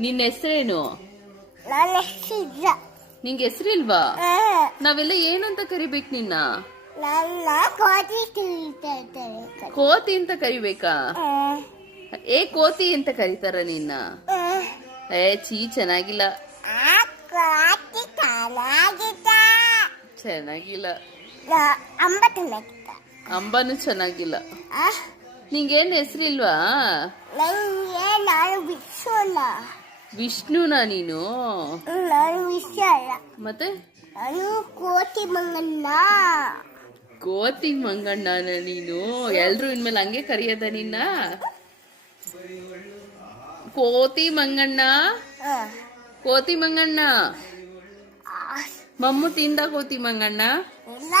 ನಿನ್ನ ಹೆಸರೇನು? ನನ್ನ ಹೆಸರಿಲ್ಲ. ನಿಂಗೆ ಹೆಸರಿಲ್ವಾ? ನಾವೆಲ್ಲ ಏನಂತ ಕರಿಬೇಕು ನಿನ್ನ? ನನ್ನ ಕೋತಿ ತಿಳಿತಾರೆ. ಕೋತಿ ಅಂತ ಕರಿಬೇಕಾ? ಕೋತಿ ಅಂತ ಕರೀತಾರ ನಿನ್ನ? ಚೀ ಚೆನ್ನಾಗಿಲ್ಲ. ಚೆನ್ನಾಗಿಲ್ಲ. ಅಂಬಾನು ಚೆನ್ನಾಗಿಲ್ಲ. ನಿಂಗೇನ್ ಹೆಸರಿಲ್ವಾ? ನಾನು ವಿಷ್ಣುನ. ವಿಷ್ಣುನಾ ನೀನು? ನಾನು ವಿಷ್ಣು ಅಲ್ಲ. ಮತ್ತೆ? ನಾನು ಕೋತಿ ಮಂಗಣ್ಣ. ಕೋತಿ ಮಂಗಣ್ಣನ ನೀನು? ಎಲ್ರು ಇನ್ಮೇಲೆ ಹಂಗೆ ಕರೆಯದ ನಿನ್ನ? ಕೋತಿ ಮಂಗಣ್ಣ, ಕೋತಿ ಮಂಗಣ್ಣ. ಮಮ್ಮು ತಿಂದ ಕೋತಿ ಮಂಗಣ್ಣ? ಇಲ್ಲ